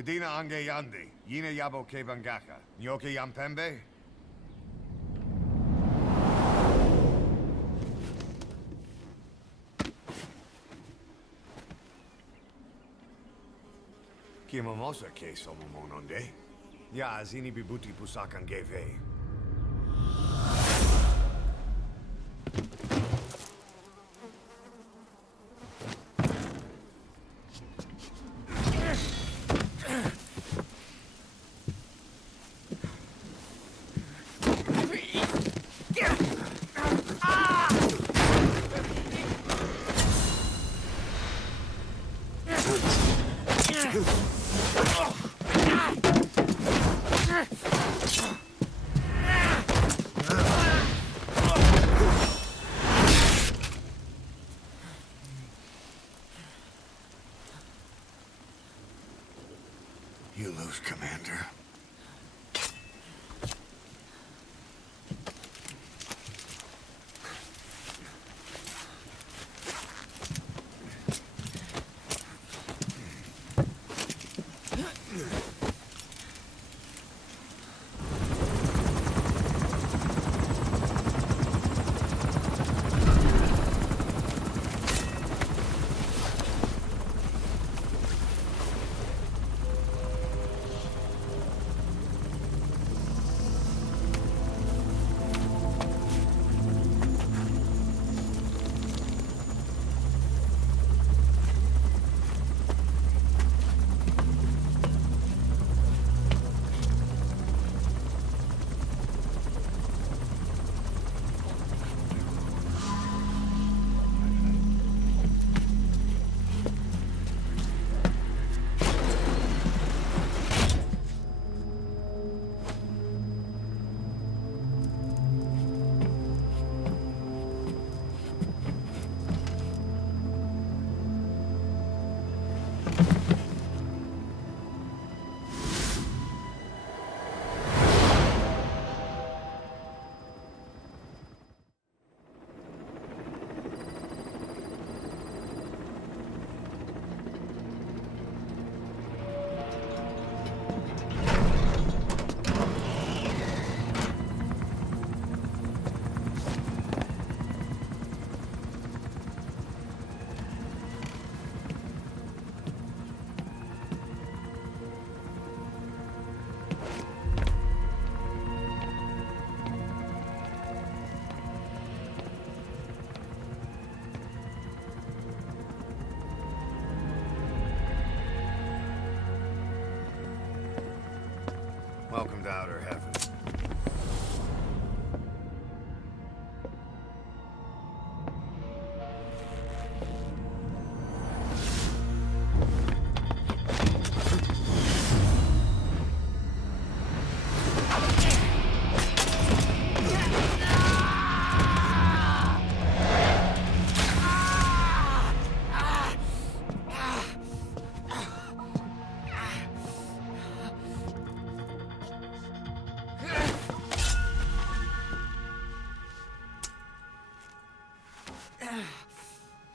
Bedina ange yandi, yina yabo ke bangaka, nyoke yampembe? Kimamosa ke somomononde. Ya zini bibuti pusakan geve. You lose, Commander. Welcome to outer heaven.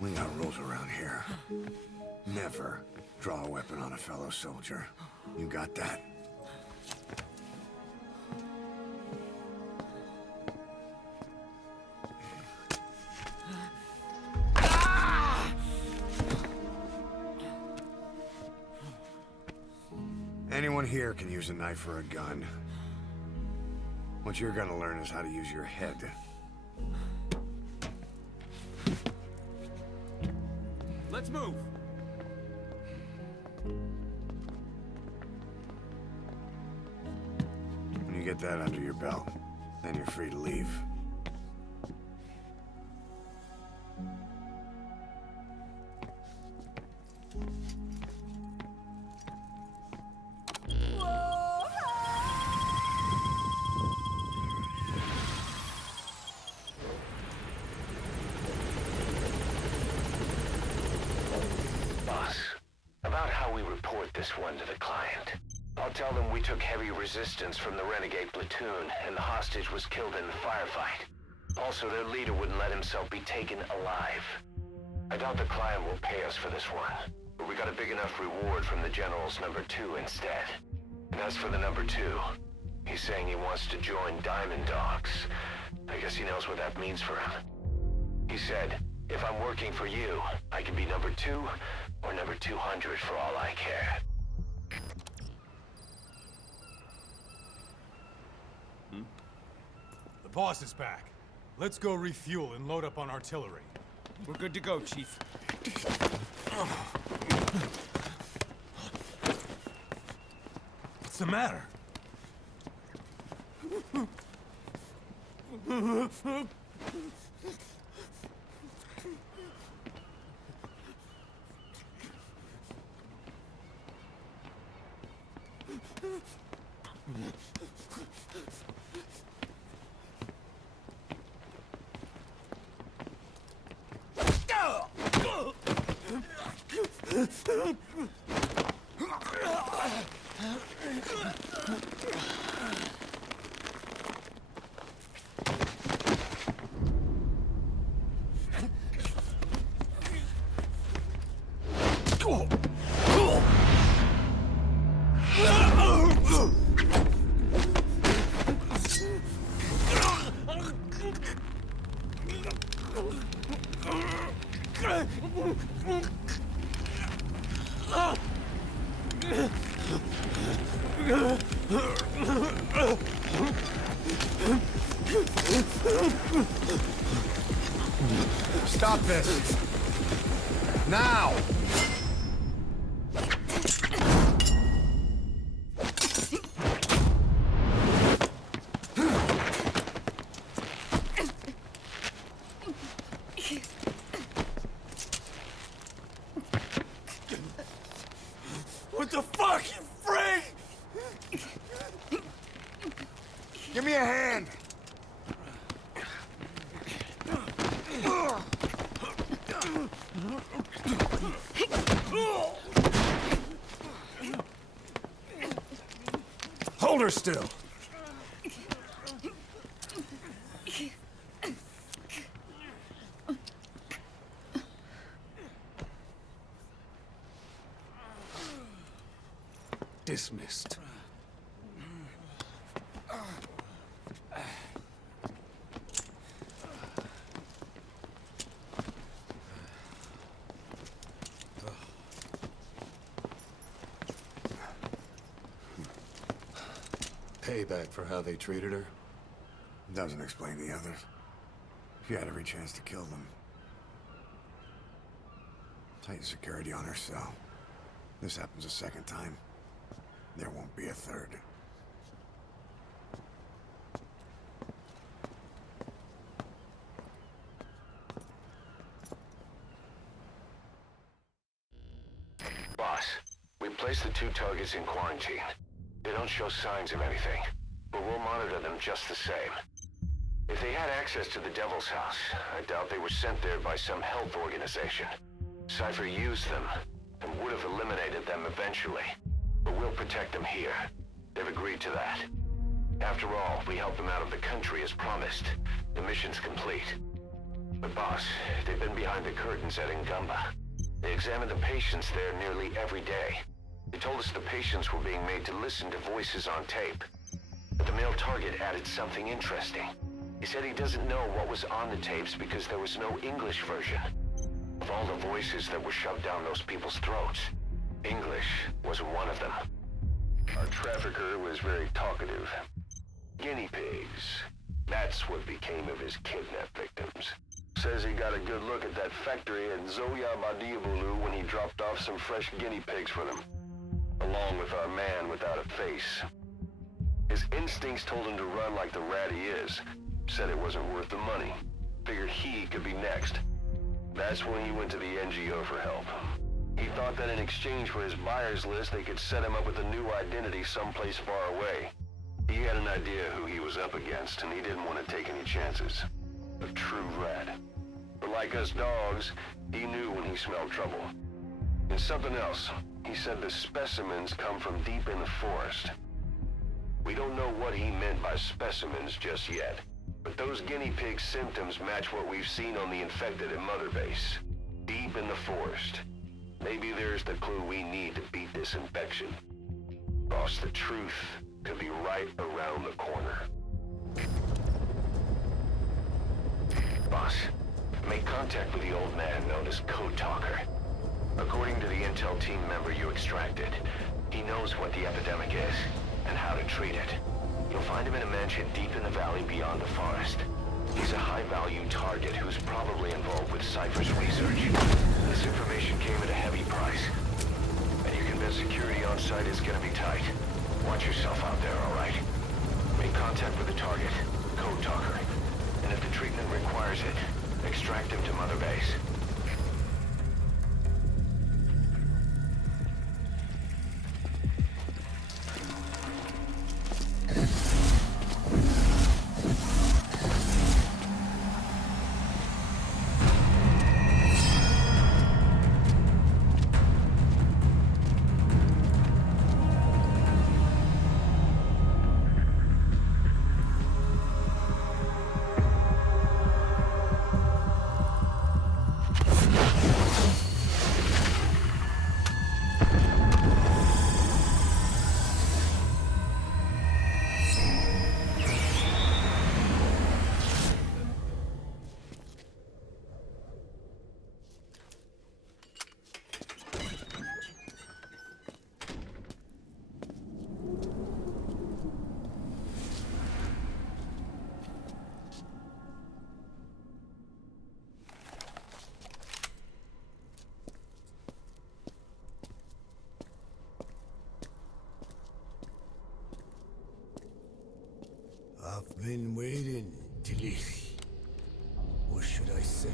We got rules around here. Never draw a weapon on a fellow soldier. You got that? Anyone here can use a knife or a gun. What you're gonna learn is how to use your head. Let's move! When you get that under your belt, then you're free to leave. This one to the client. I'll tell them we took heavy resistance from the renegade platoon, and the hostage was killed in the firefight. Also, their leader wouldn't let himself be taken alive. I doubt the client will pay us for this one. but we got a big enough reward from the General's #2 instead. And as for the #2, he's saying he wants to join Diamond Dogs. I guess he knows what that means for him. He said, if I'm working for you, I can be #2 or #200 for all I care. The boss is back. Let's go refuel and load up on artillery. We're good to go, Chief. What's the matter? Stop this! Now! What the fuck, you freak? Give me a hand! Hold her still! Dismissed. Payback for how they treated her? Doesn't explain the others. She had every chance to kill them. Tighten security on her cell. This happens a second time. There won't be a third. Boss, we placed the 2 targets in quarantine. They don't show signs of anything, but we'll monitor them just the same. If they had access to the Devil's House, I doubt they were sent there by some health organization. Cypher used them, and would have eliminated them eventually. But we'll protect them here. They've agreed to that. After all, we helped them out of the country as promised. The mission's complete. But boss, they've been behind the curtains at Ngamba. They examine the patients there nearly every day. They told us the patients were being made to listen to voices on tape. But the male target added something interesting. He said he doesn't know what was on the tapes because there was no English version. Of all the voices that were shoved down those people's throats, English wasn't one of them. Our trafficker was very talkative. Guinea pigs. That's what became of his kidnapped victims. Says he got a good look at that factory at Zoya Badiabulu when he dropped off some fresh guinea pigs for them, along with our man without a face. His instincts told him to run like the rat he is. Said it wasn't worth the money. Figured he could be next. That's when he went to the NGO for help. He thought that in exchange for his buyer's list, they could set him up with a new identity someplace far away. He had an idea who he was up against, and he didn't want to take any chances. A true rat. But like us dogs, he knew when he smelled trouble. And something else. He said the specimens come from deep in the forest. We don't know what he meant by specimens just yet, but those guinea pig symptoms match what we've seen on the infected at Mother Base. Deep in the forest. Maybe there's the clue we need to beat this infection. Boss, the truth could be right around the corner. Boss, make contact with the old man known as Code Talker. According to the intel team member you extracted, he knows what the epidemic is and how to treat it. You'll find him in a mansion deep in the valley beyond the forest. He's a high-value target who's probably involved with Cypher's research. This information came at a heavy price. And you can bet security on site is gonna be tight. Watch yourself out there, alright? Make contact with the target, Code Talker. And if the treatment requires it, extract him to Mother Base. I've been waiting, Tilly. Or should I say,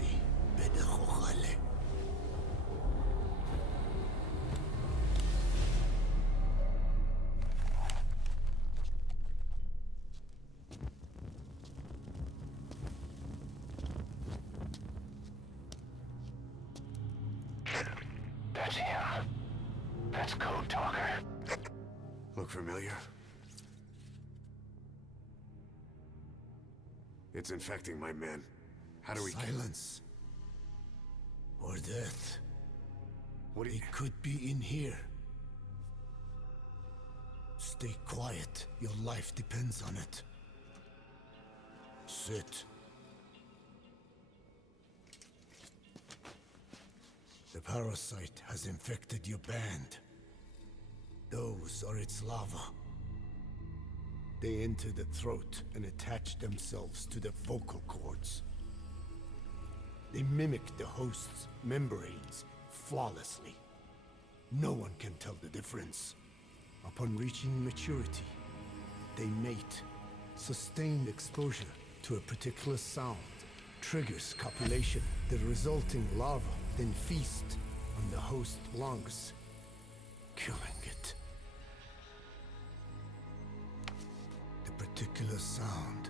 Bedahokhale. That's him. That's Code Talker. Look familiar? It's infecting my men. How do we... Silence. Or death. What do you... It could be in here. Stay quiet. Your life depends on it. Sit. The parasite has infected your band. Those are its larvae. They enter the throat and attach themselves to the vocal cords. They mimic the host's membranes flawlessly. No one can tell the difference. Upon reaching maturity, they mate. Sustained exposure to a particular sound triggers copulation. The resulting larva then feast on the host lungs, killing it. The particular sound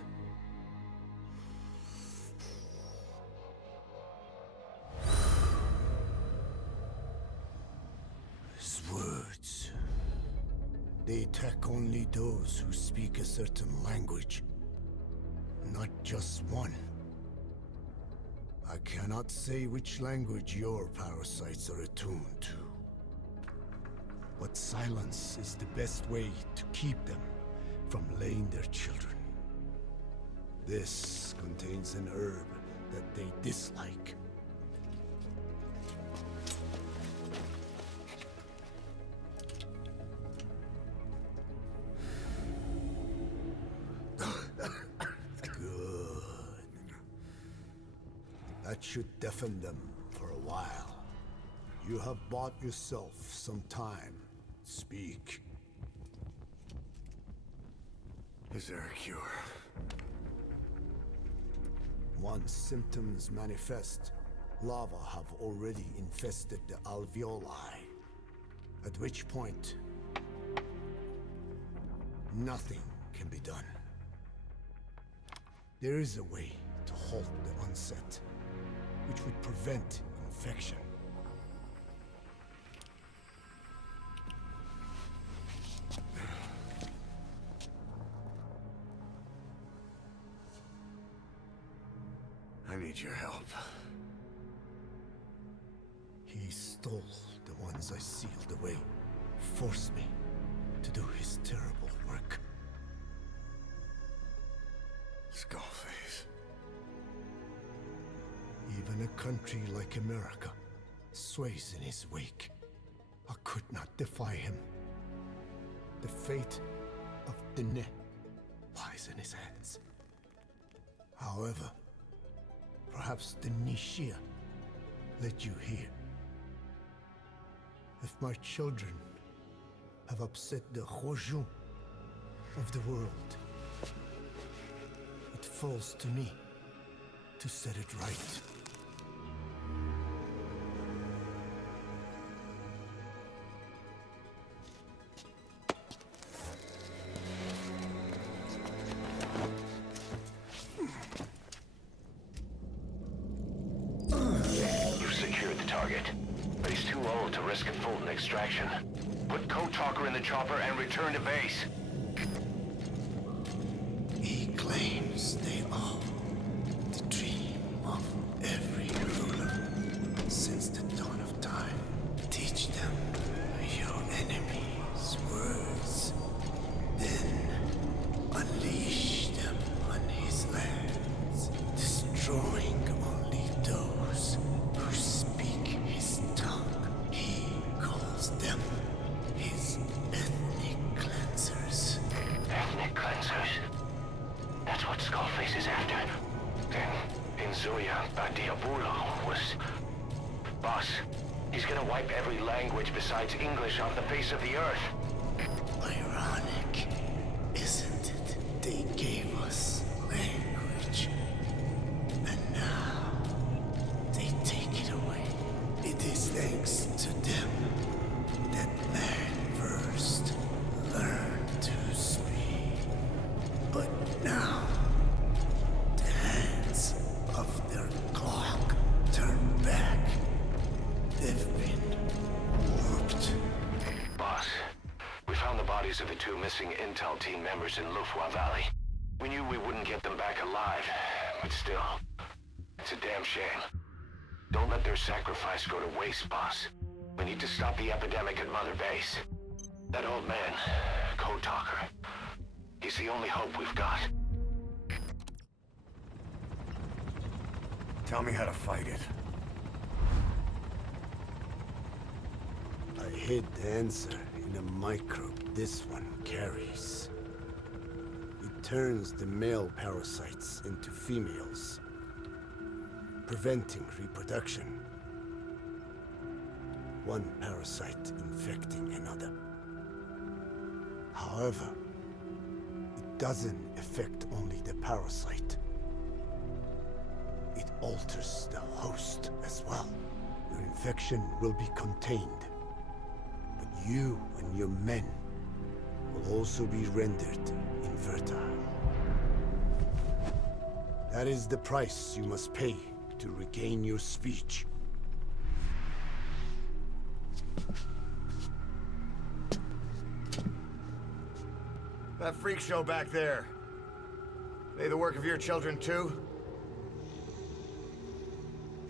is words. They attack only those who speak a certain language, not just one. I cannot say which language your parasites are attuned to, but silence is the best way to keep them from laying their children. This contains an herb that they dislike. Good. That should deafen them for a while. You have bought yourself some time. Speak. Is there a cure? Once symptoms manifest, larvae have already infested the alveoli. At which point, nothing can be done. There is a way to halt the onset, which would prevent infection. I need your help. He stole the the ones I sealed away, forced me to do his terrible work. Skullface. Even a country like America sways in his wake. I could not defy him. The fate of Dene lies in his hands. However, perhaps the Nishia led you here. If my children have upset the Hojun of the world, it falls to me to set it right. You've secured the target, but he's too old to risk a full extraction. Put Code Talker in the chopper and return to base. He claims they are the dream of every ruler since the dawn of time. Teach them your enemy's words, then unleash them on his lands, destroying only those who speak his tongue. He calls them his ethnic cleansers. Ethnic cleansers? That's what Skullface is after. Then, Inzuya Diabulo was... Boss, he's gonna wipe every language besides English off the face of the earth. Ironic, isn't it? They gave us language, and now they take it away. It is thanks to them that man first learned to speak. But now, the hands of their clock turn back. They've been warped. Boss, we found the bodies of the two missing Intel team members in Lufwa Valley. We knew we wouldn't get them back alive, but still, it's a damn shame. Don't let their sacrifice go to waste, boss. We need to stop the epidemic at Mother Base. That old man, Code Talker, he's the only hope we've got. Tell me how to fight it. I hid the answer in a microbe this one carries. It turns the male parasites into females, preventing reproduction. One parasite infecting another. However, it doesn't affect only the parasite. It alters the host as well. Your infection will be contained, but you and your men will also be rendered infertile. That is the price you must pay to regain your speech. That freak show back there. They the work of your children too?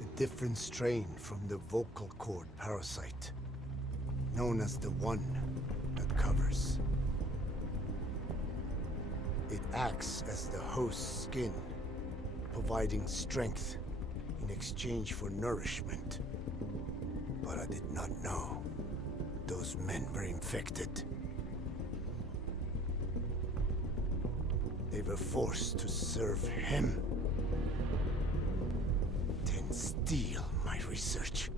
A different strain from the vocal cord parasite, known as the one that covers. It acts as the host's skin, providing strength in exchange for nourishment. But I did not know those men were infected. They were forced to serve him, then steal my research.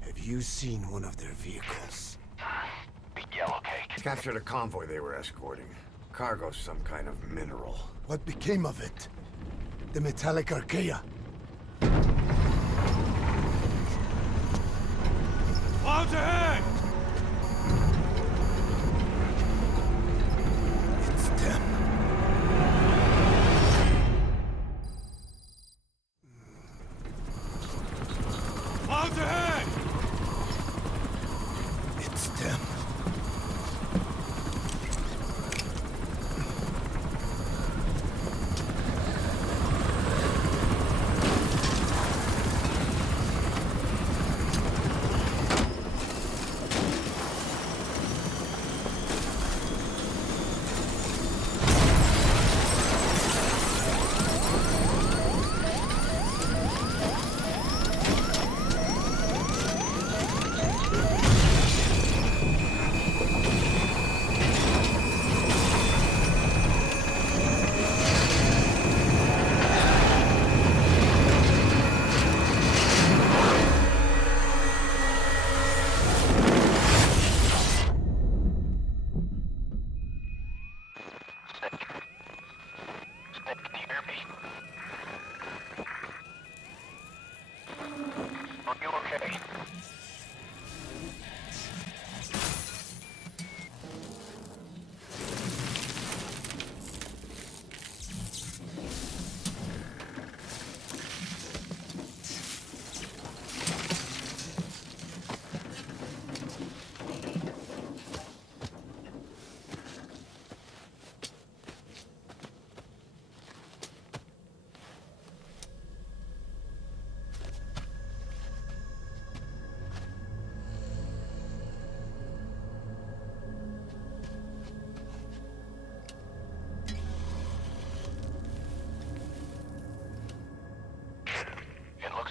Have you seen one of their vehicles? Big yellow cake. Captured a convoy they were escorting. Cargo's some kind of mineral. What became of it? The metallic archaea? Clouds ahead! It's them. Clouds ahead! It's them.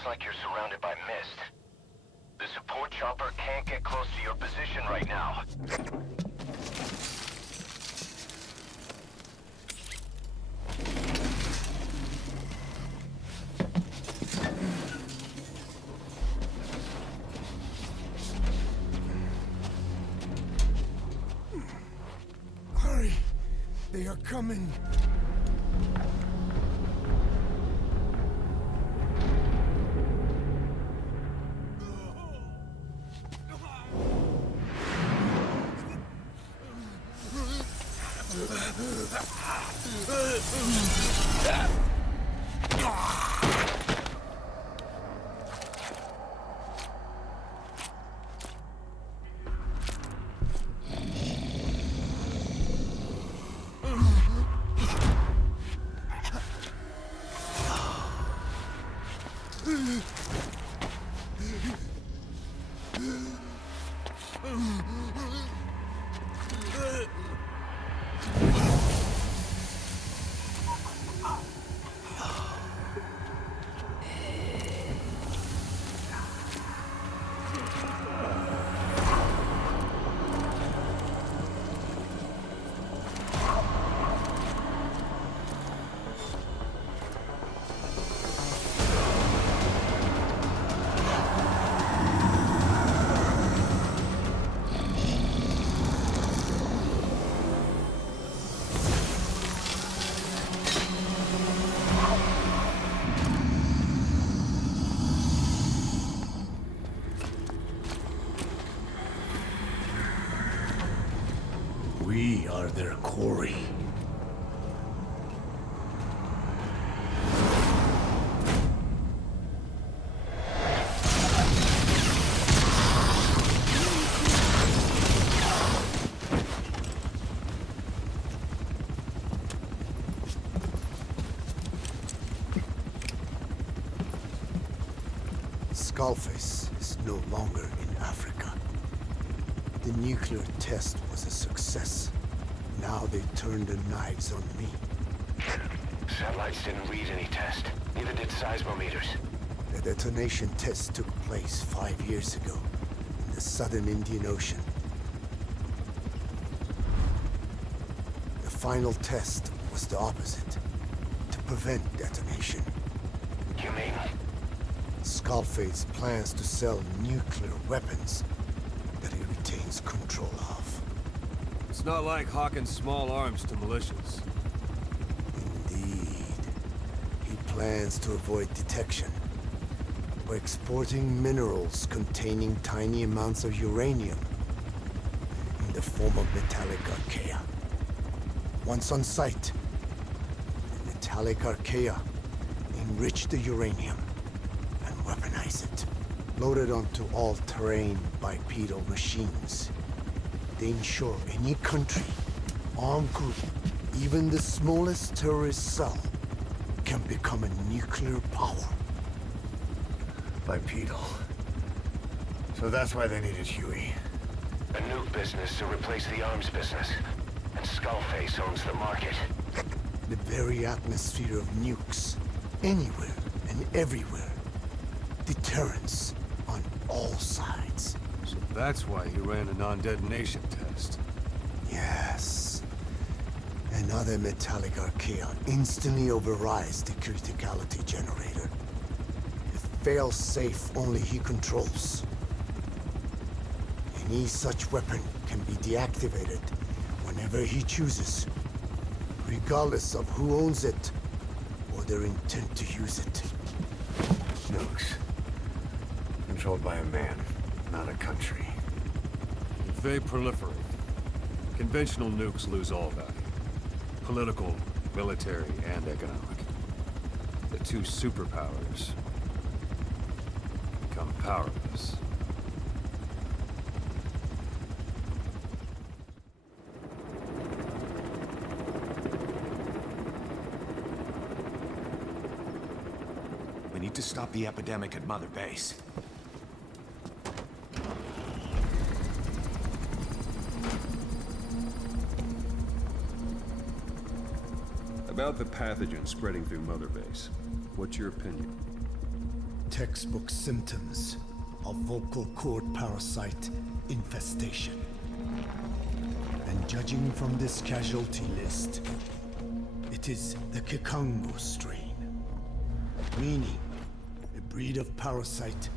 like you're surrounded by mist. The support chopper can't get close to your position right now. Hurry! They are coming! We are their quarry. Skullface is no longer in Africa. The nuclear test was a success. Now they turned their knives on me. Satellites didn't read any test. Neither did seismometers. The detonation test took place 5 years ago in the southern Indian Ocean. The final test was the opposite, to prevent detonation. You mean? Skullface plans to sell nuclear weapons that he retains control of. It's not like hawking small arms to militias. Indeed. He plans to avoid detection by exporting minerals containing tiny amounts of uranium in the form of metallic archaea. Once on site, the metallic archaea enrich the uranium and weaponize it. Loaded onto all-terrain bipedal machines. They ensure any country, armed group, even the smallest terrorist cell, can become a nuclear power. Bipedal. So that's why they needed Huey. A nuke business to replace the arms business. And Skullface owns the market. The very atmosphere of nukes, anywhere and everywhere. Deterrence on all sides. So that's why he ran a non-detonation test. Yes. Another metallic archaea instantly overrides the criticality generator. It fails safe only he controls. Any such weapon can be deactivated whenever he chooses, regardless of who owns it or their intent to use it. Nukes. Controlled by a man, not a country. If they proliferate, conventional nukes lose all value. Political, military, and economic. The two superpowers become powerless. We need to stop the epidemic at Mother Base. About the pathogen spreading through Mother Base, what's your opinion? textbook symptoms of vocal cord parasite infestation. And judging from this casualty list, it is the Kikongo strain, meaning a breed of parasite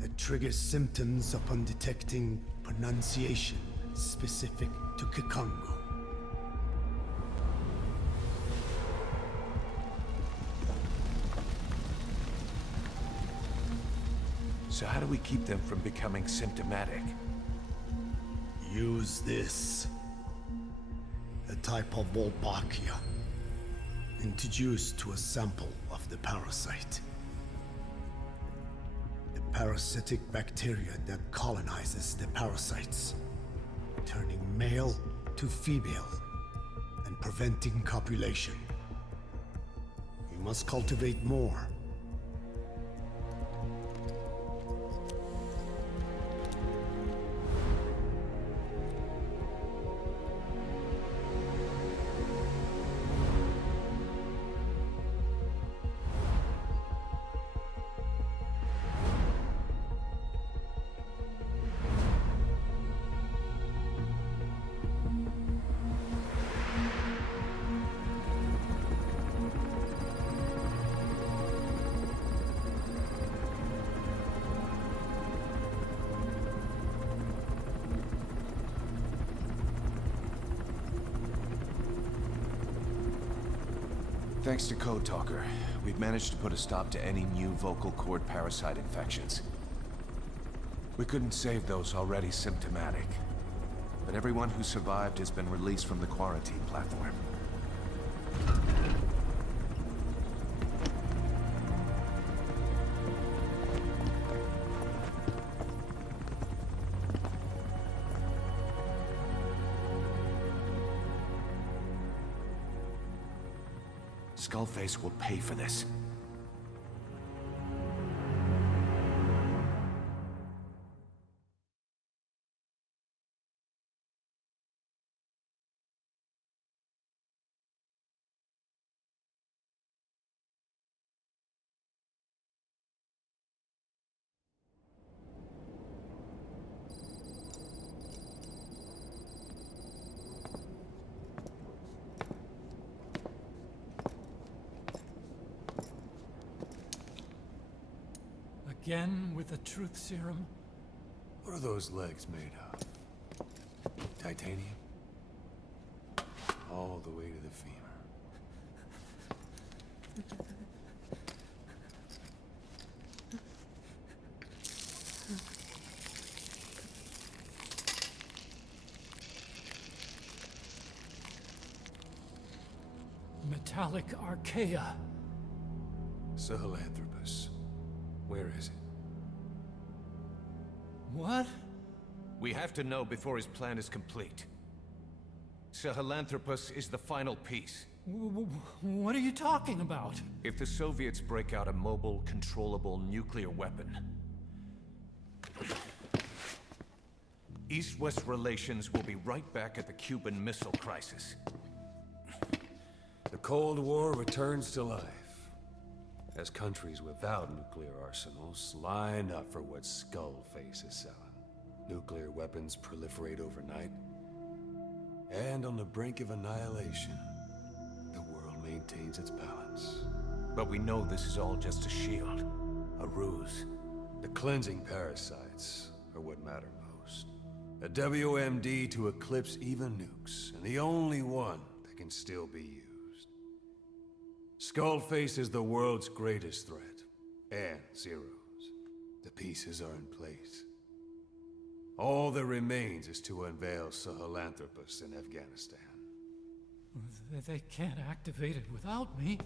that triggers symptoms upon detecting pronunciation specific to Kikongo. So how do we keep them from becoming symptomatic? Use this. A type of Wolbachia, introduced to a sample of the parasite. A parasitic bacteria that colonizes the parasites, turning male to female and preventing copulation. You must cultivate more. Thanks to Code Talker, we've managed to put a stop to any new vocal cord parasite infections. We couldn't save those already symptomatic, but everyone who survived has been released from the quarantine platform. Skullface will pay for this. Again with the truth serum? What are those legs made of? Titanium? All the way to the femur. Metallic archaea. Sahelanthropus. Where is it? What? We have to know before his plan is complete. Sahelanthropus is the final piece. What are you talking about? If the Soviets break out a mobile, controllable nuclear weapon, East-West relations will be right back at the Cuban Missile Crisis. The Cold War returns to life, as countries without nuclear arsenals line up for what Skullface is selling. Nuclear weapons proliferate overnight, and on the brink of annihilation, the world maintains its balance. But we know this is all just a shield, a ruse. The cleansing parasites are what matter most. A WMD to eclipse even nukes, and the only one that can still be used. Skullface is the world's greatest threat, and Zeroes. The pieces are in place. All that remains is to unveil Sahelanthropus in Afghanistan. They can't activate it without me.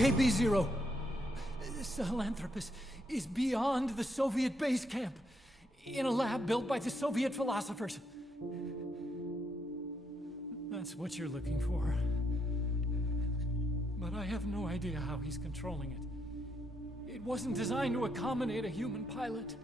Okay, B0. Sahelanthropus is beyond the Soviet base camp, in a lab built by the Soviet philosophers. That's what you're looking for. But I have no idea how he's controlling it. It wasn't designed to accommodate a human pilot.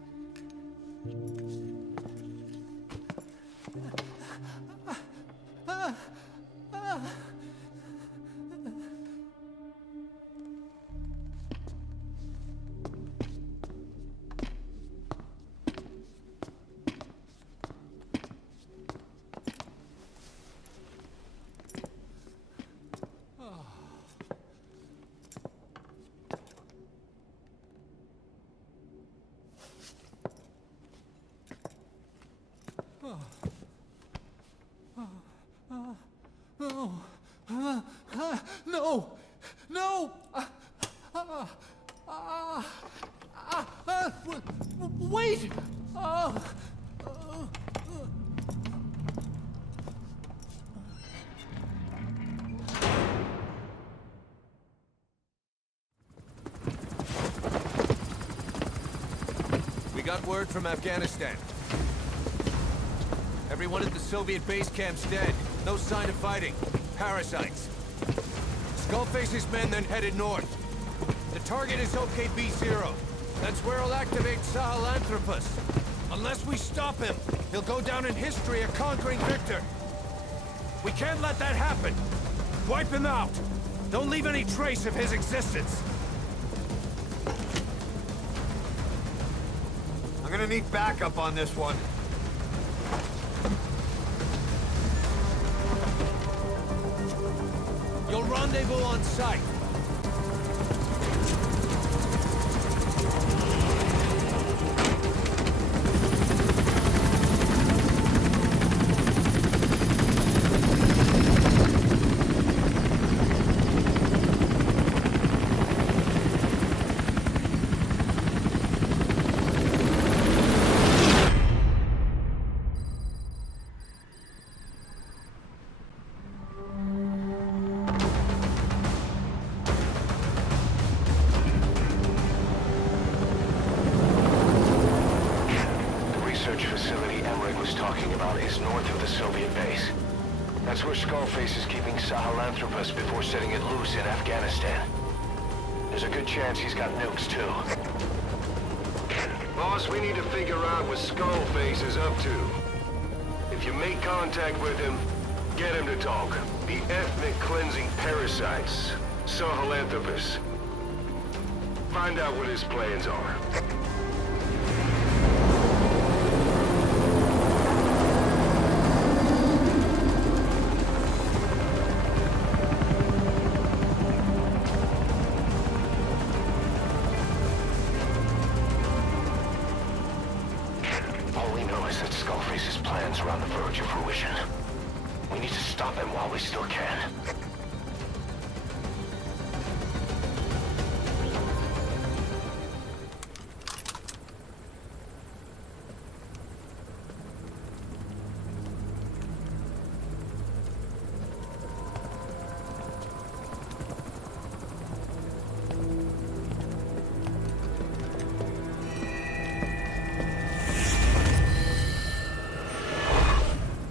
No! No! Wait! We got word from Afghanistan. Everyone at the Soviet base camp's dead. No sign of fighting. Parasites. Skullface's men then headed north. The target is OKB-0. That's where he'll activate Sahelanthropus. Unless we stop him, he'll go down in history a conquering victor. We can't let that happen. Wipe him out. Don't leave any trace of his existence. I'm gonna need backup on this one. You'll rendezvous on site. That's where Skullface is keeping Sahelanthropus before setting it loose in Afghanistan. There's a good chance he's got nukes, too. Boss, we need to figure out what Skullface is up to. If you make contact with him, get him to talk. The ethnic cleansing parasites, Sahelanthropus. Find out what his plans are. All we know is that Skullface's plans are on the verge of fruition. We need to stop him while we still can.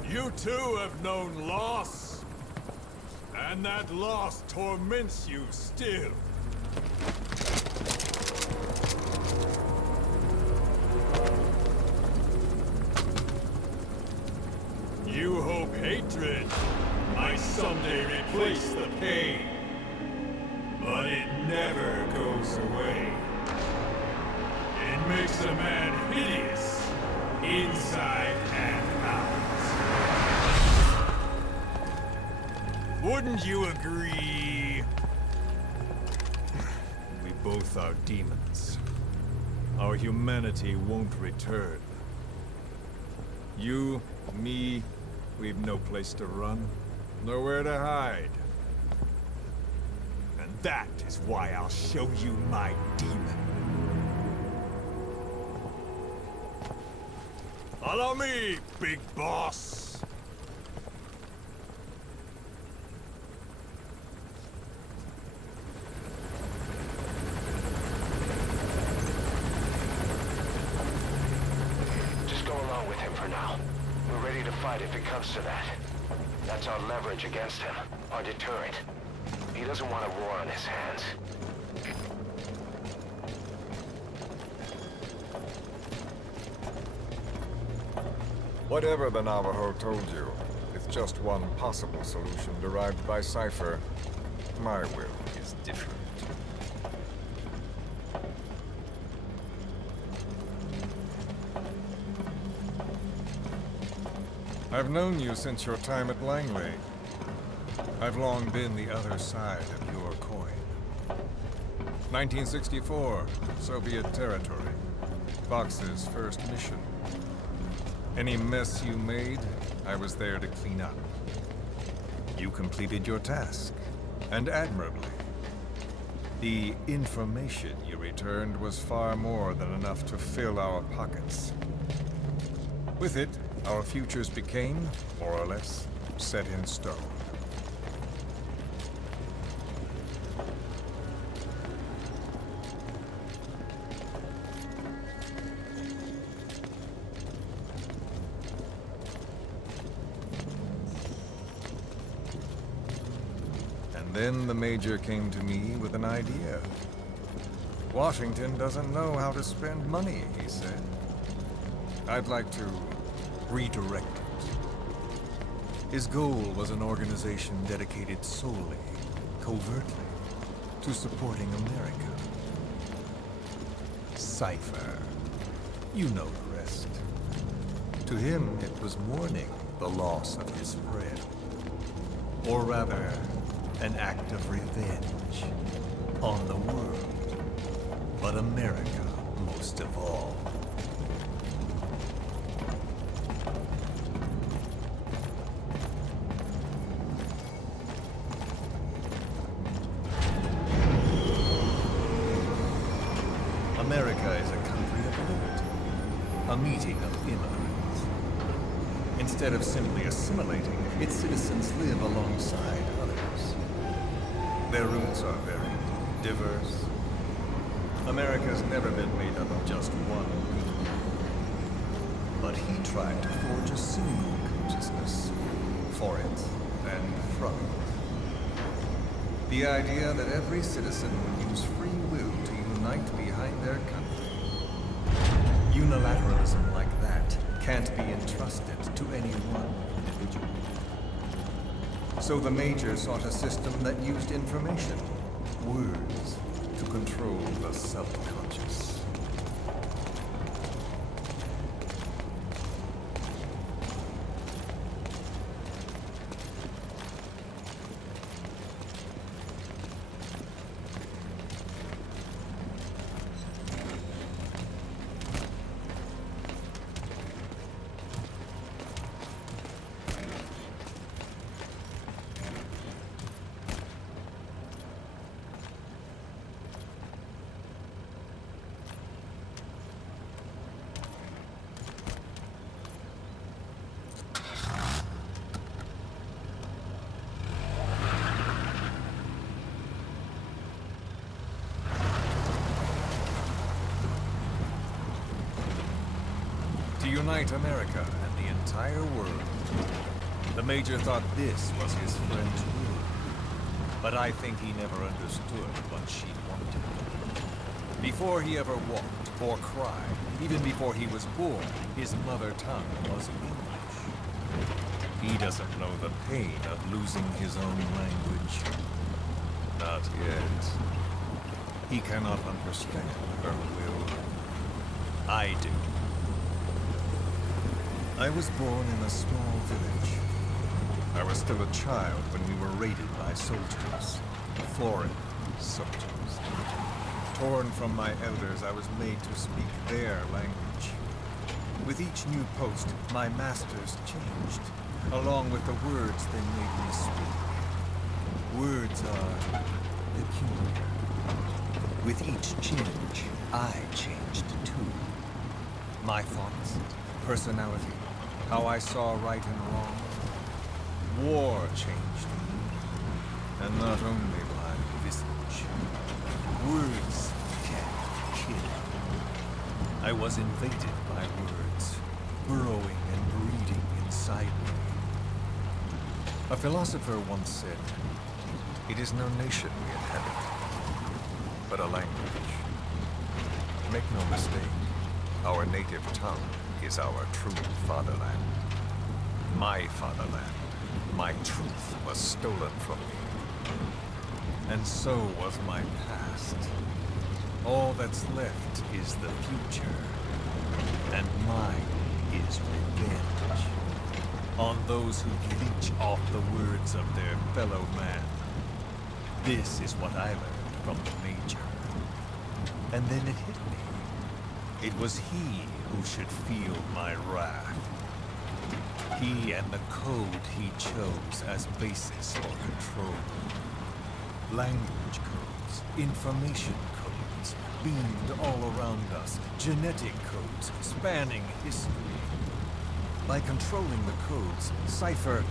You too have known loss, and that loss torments you still. You hope hatred might someday replace the pain, but it never goes away. It makes a man hideous, inside and out. Wouldn't you agree? We both are demons. Our humanity won't return. You, me, we've no place to run, nowhere to hide. And that is why I'll show you my demon. Follow me, Big Boss! for now. We're ready to fight if it comes to that. That's our leverage against him, our deterrent. He doesn't want a war on his hands. Whatever the Navajo told you, it's just one possible solution derived by Cypher. My will is different. I've known you since your time at Langley. I've long been the other side of your coin. 1964, Soviet territory. Fox's first mission. Any mess you made, I was there to clean up. You completed your task, and admirably. The information you returned was far more than enough to fill our pockets. With it, our futures became, more or less, set in stone. Then the Major came to me with an idea. Washington doesn't know how to spend money, he said. I'd like to redirect it. His goal was an organization dedicated solely, covertly, to supporting America. Cypher. You know the rest. To him, it was mourning the loss of his friend. Or rather, an act of revenge on the world, but America most of all. America is a country of liberty, a meeting of immigrants. Instead of simply assimilating, its citizens live alongside others. Their roots are very diverse. America's never been made up of just one people. But he tried to forge a single consciousness for it and from it. The idea that every citizen would use free will to unite behind their country. Unilateralism like that can't be entrusted to any one individual. So the Major sought a system that used information, words, to control the subconscious. To unite America and the entire world. The Major thought this was his friend's will. But I think he never understood what she wanted. Before he ever walked or cried, even before he was born, his mother tongue was English. He doesn't know the pain of losing his own language. Not yet. He cannot understand her will. I do. I was born in a small village. I was still a child when we were raided by soldiers. Foreign soldiers. Torn from my elders, I was made to speak their language. With each new post, my masters changed, along with the words they made me speak. Words are peculiar. With each change, I changed too. My thoughts, personality, how I saw right and wrong. War changed me, and not only my visage. Words can kill. I was invaded by words, burrowing and A philosopher once said, "It is no nation we inhabit, but a language." Make no mistake, our native tongue is our true fatherland. My fatherland, my truth was stolen from me. And so was my past. All that's left is the future. And mine is revenge. On those who leech off the words of their fellow man. This is what I learned from the Major. And then it hit me. It was he who should feel my wrath. He and the code he chose as basis for control. Language codes, information codes, beamed all around us, genetic codes spanning history. By controlling the codes, Cypher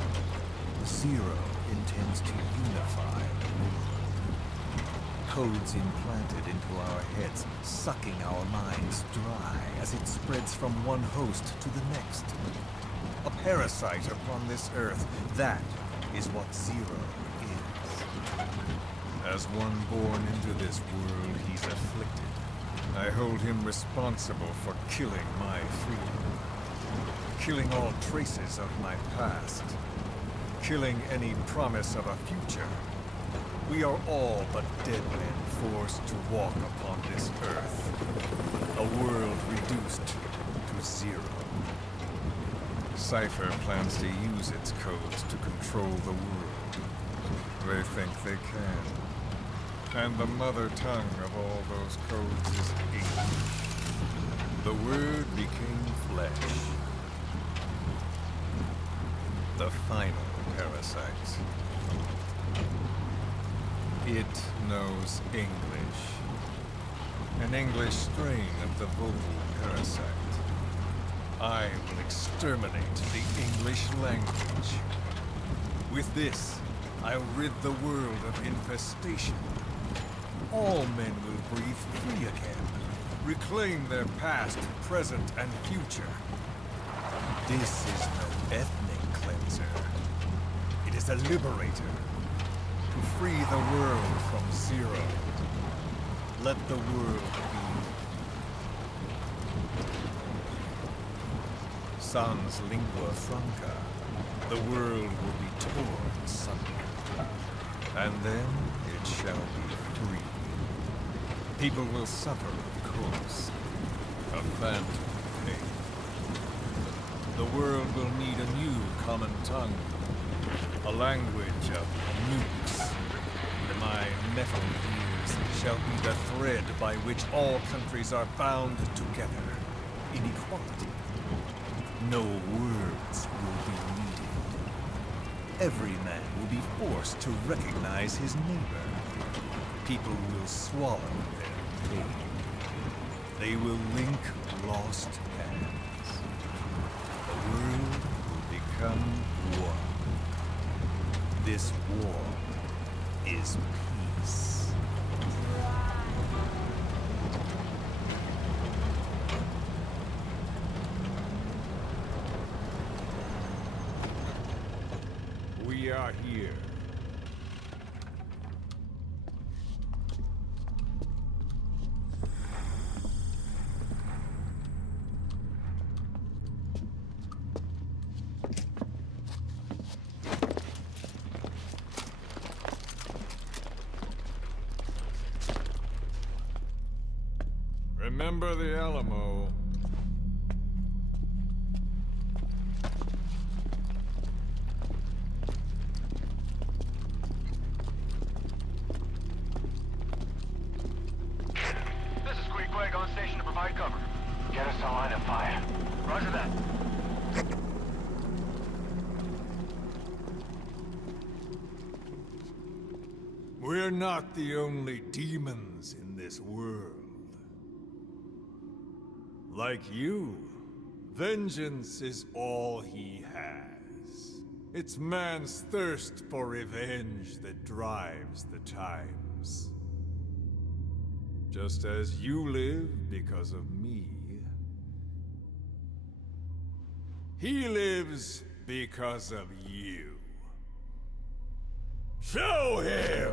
Zero intends to unify the world. Codes implanted into our heads, sucking our minds dry as it spreads from one host to the next. A parasite upon this earth, that is what Zero is. As one born into this world, he's afflicted. I hold him responsible for killing my freedom. Killing all traces of my past. Killing any promise of a future. We are all but dead men forced to walk upon this earth. A world reduced to zero. Cypher plans to use its codes to control the world. They think they can. And the mother tongue of all those codes is English. The word became flesh. The final parasite. It knows English. An English strain of the vocal parasite. I will exterminate the English language. With this, I'll rid the world of infestation. All men will breathe free again, reclaim their past, present, and future. This is no ethnic cleanser. It is a liberator. To free the world from Zero. Let the world be. Sans lingua franca, the world will be torn asunder. And then it shall be free. People will suffer, of course. A phantom pain. The world will need a new common tongue. A language of nukes. My metal years shall be the thread by which all countries are bound together. In equality. No words will be needed. Every man will be forced to recognize his neighbor. People will swallow their pain. They will link lost hands. The world will become one. This war is peace. We are here. Remember the Alamo. This is Queequeg on station to provide cover. Get us a line of fire. Roger that. We're not the only demons in this world. Like you, vengeance is all he has. It's man's thirst for revenge that drives the times. Just as you live because of me, he lives because of you. Show him!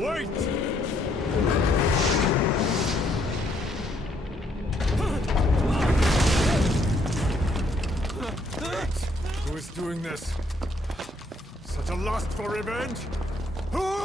Wait! Who is doing this? Such a lust for revenge? Who?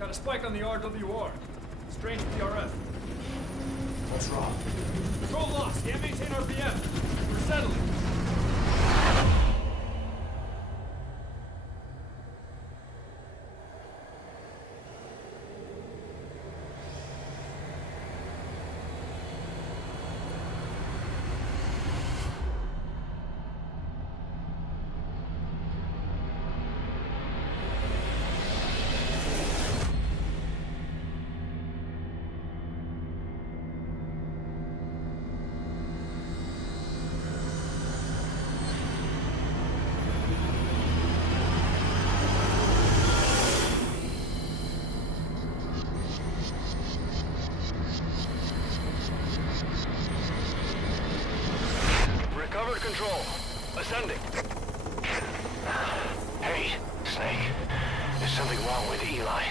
Got a spike on the RWR. Strange PRF. What's wrong? Control lost. Can't maintain RPM. We're settling. Recovered control. Ascending. Hey, Snake. There's something wrong with Eli.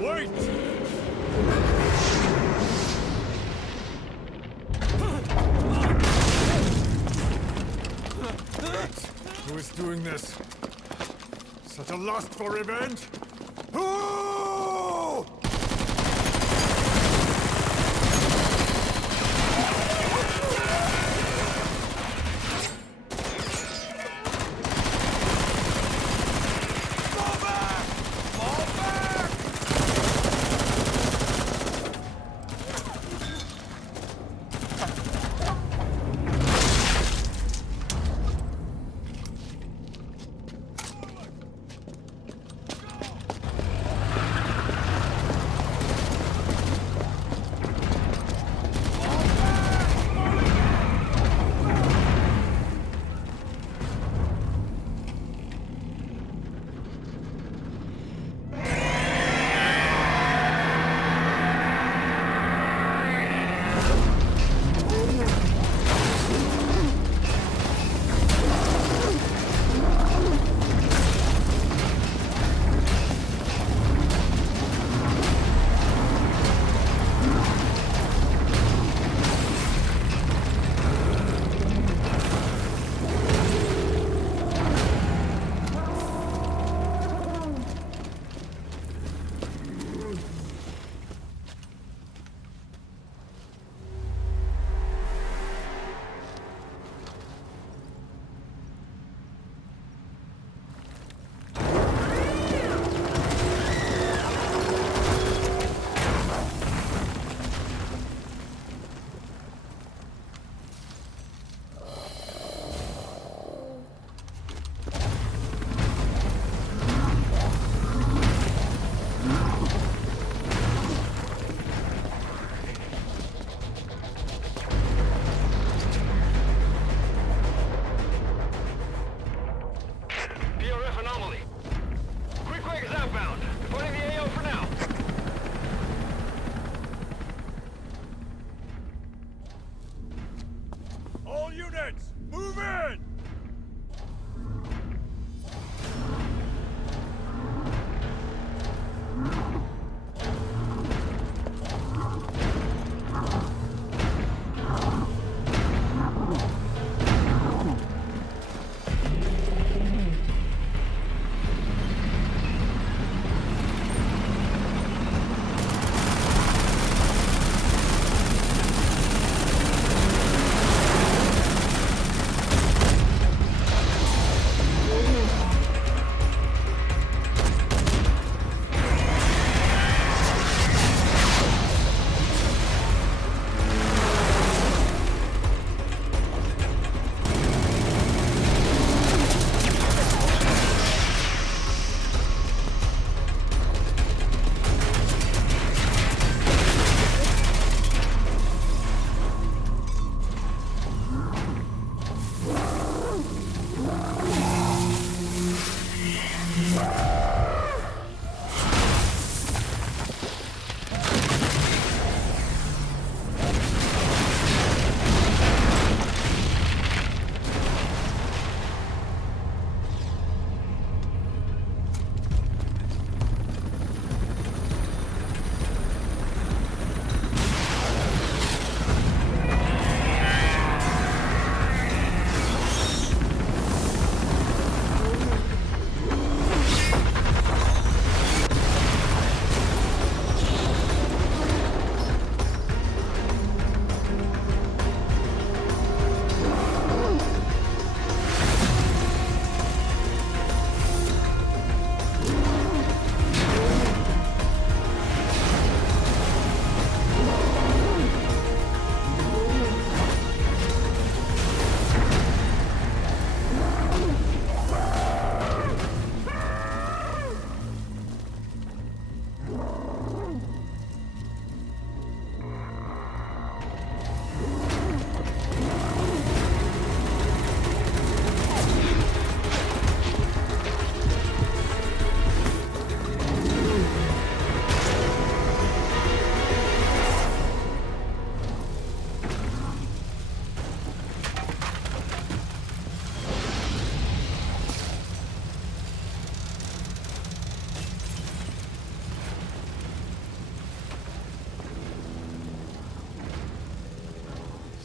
Wait! Who is doing this? Such a lust for revenge? Ooh!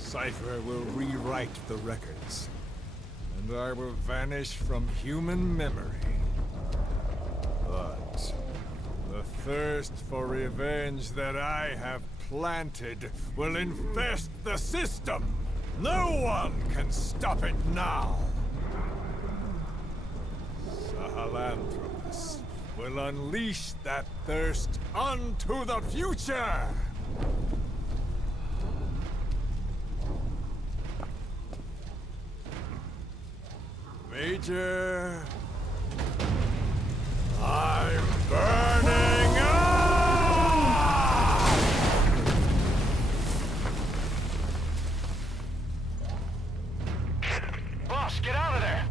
Cypher will rewrite the records, and I will vanish from human memory. The thirst for revenge that I have planted will infest the system. No one can stop it now. Sahelanthropus will unleash that thirst onto the future. Major, I'm burning up! Boss, get out of there!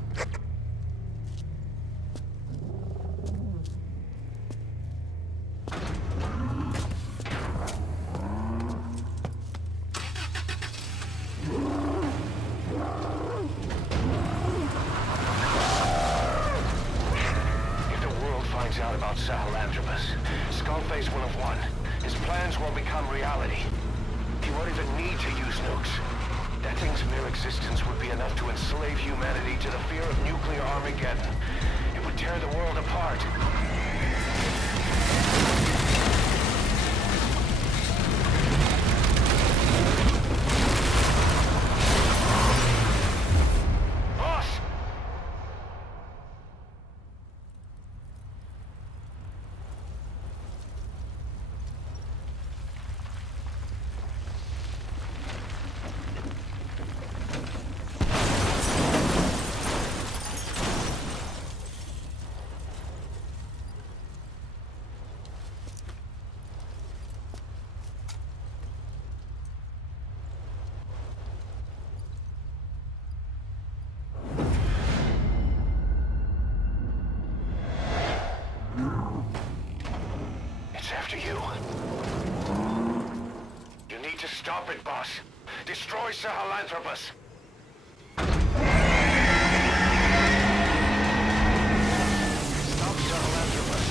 Out about Sahelanthropus. Skullface will have won. His plans will become reality. He won't even need to use nukes. That thing's mere existence would be enough to enslave humanity to the fear of nuclear Armageddon. It would tear the world apart. Stop it, boss. Destroy Sahelanthropus. Stop Sahelanthropus.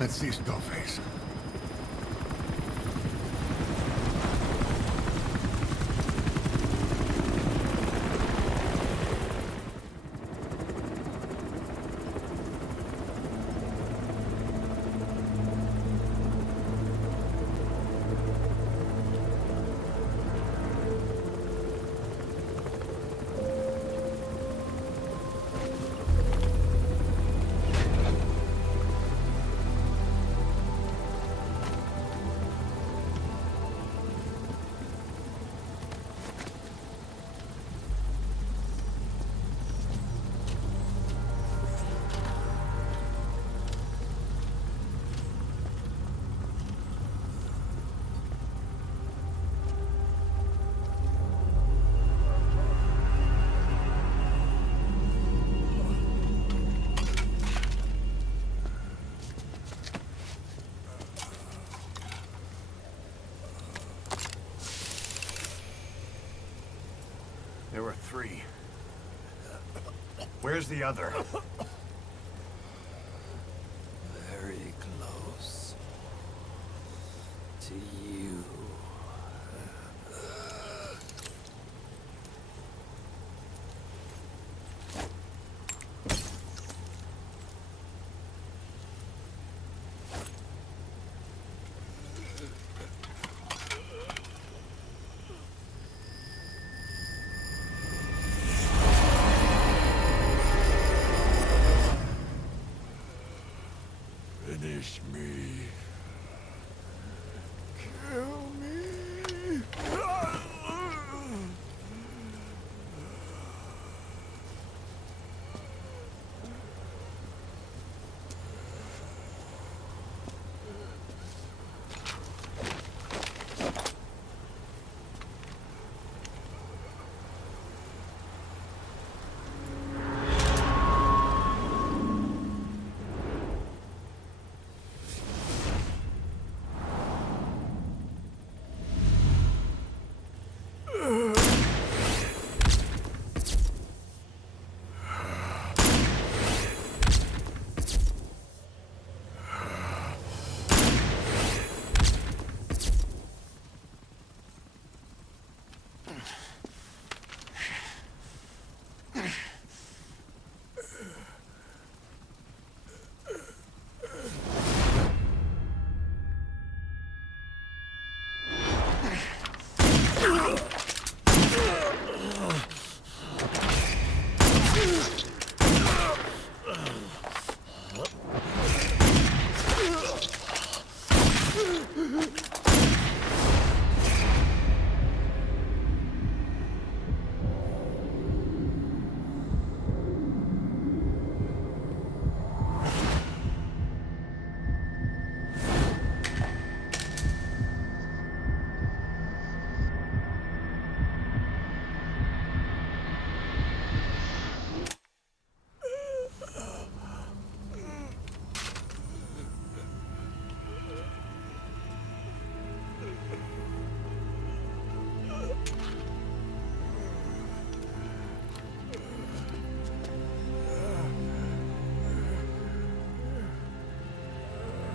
Let's see Skullface. Where's the other? Very close to you. Finish me. Kill me.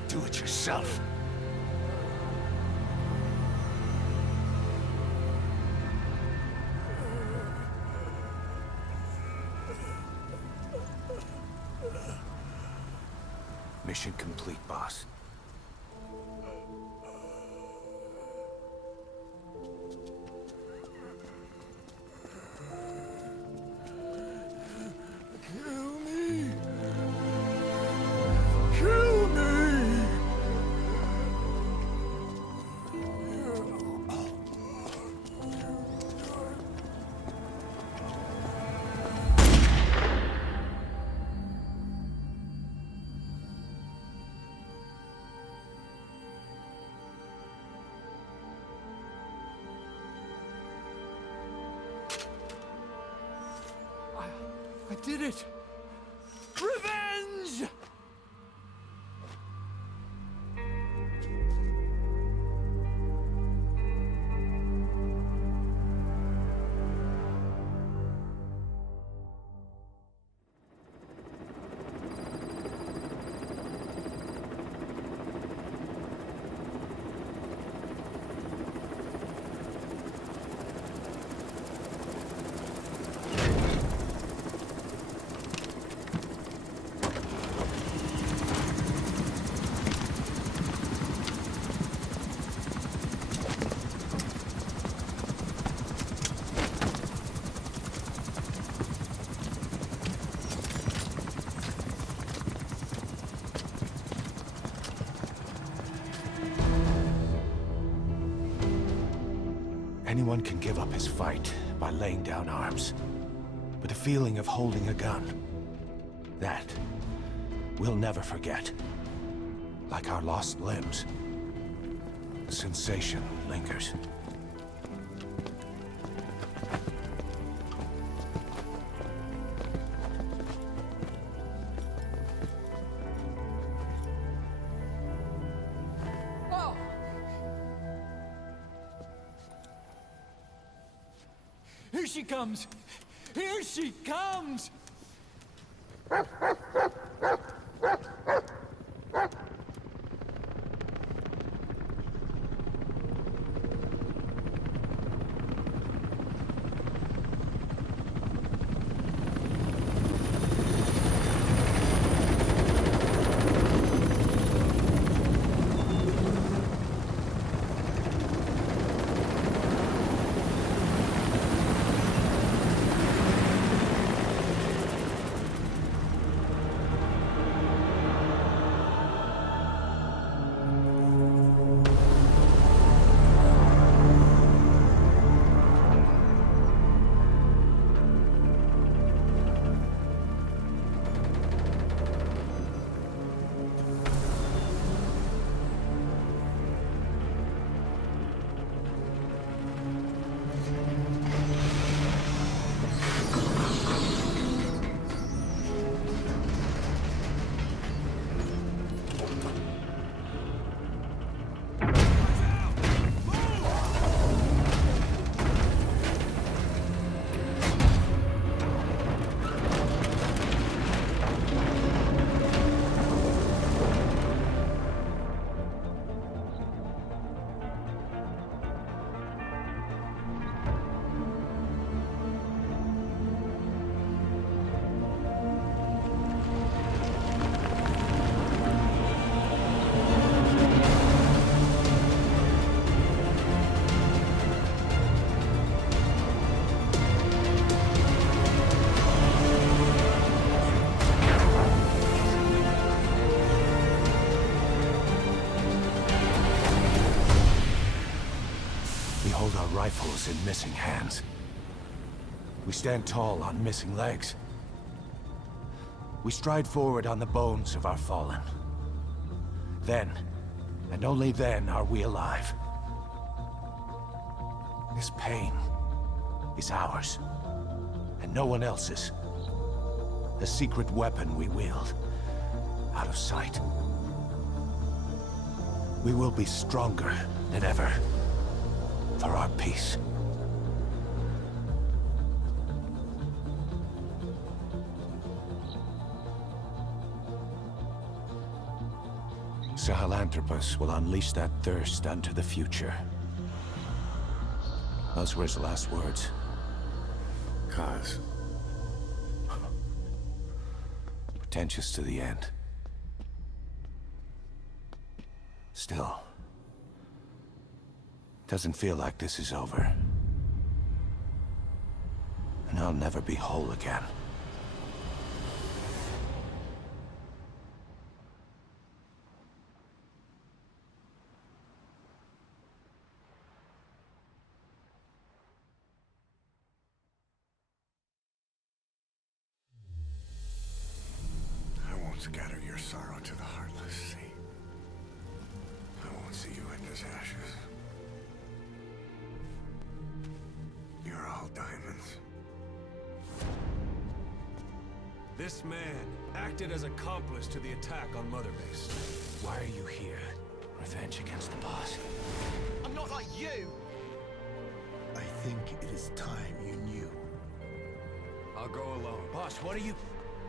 Do it yourself. Mission complete, boss. Kill me. Kill me. I did it! Revenge! Anyone can give up his fight by laying down arms. But the feeling of holding a gun, that we'll never forget. Like our lost limbs. The sensation lingers. Here she comes! Here she comes! Rifles in missing hands. We stand tall on missing legs. We stride forward on the bones of our fallen. Then, and only then, are we alive. This pain is ours, and no one else's. The secret weapon we wield, out of sight. We will be stronger than ever. For our peace. Sahelanthropus will unleash that thirst unto the future. Those were his last words. Cause. Pretentious to the end. Still. Doesn't feel like this is over. And I'll never be whole again. I won't scatter your sorrow to the heartless sea. I won't see you end as ashes. You're all diamonds. This man acted as accomplice to the attack on Mother Base. Why are you here? Revenge against the boss? I'm not like you! I think it is time you knew. I'll go alone. Boss, what are you...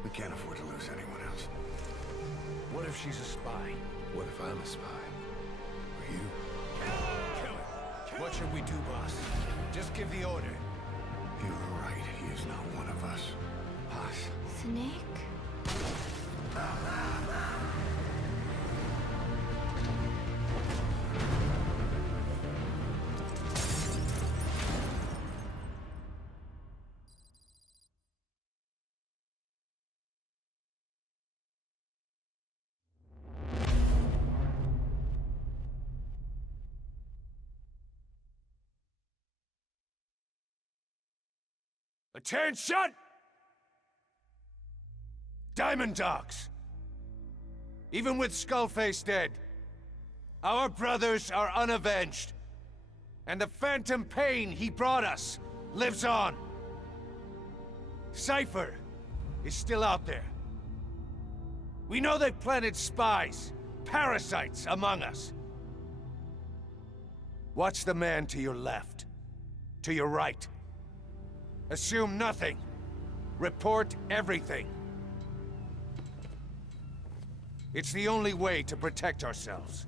We can't afford to lose anyone else. What if she's a spy? What if I'm a spy? Or you? What should we do, boss? Just give the order. You were right. He is not one of us. Boss. Снейк? Attention! Diamond Dogs! Even with Skullface dead, our brothers are unavenged. And the phantom pain he brought us lives on. Cypher is still out there. We know they planted spies, parasites among us. Watch the man to your left, to your right. Assume nothing. Report everything. It's the only way to protect ourselves.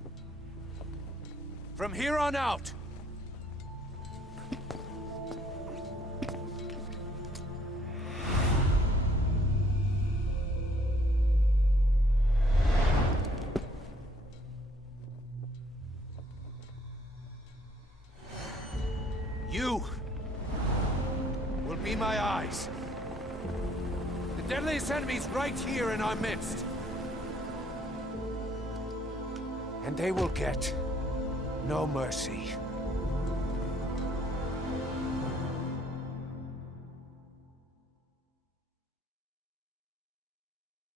From here on out, you will be my eyes. The deadliest enemy's right here in our midst. And they will get no mercy.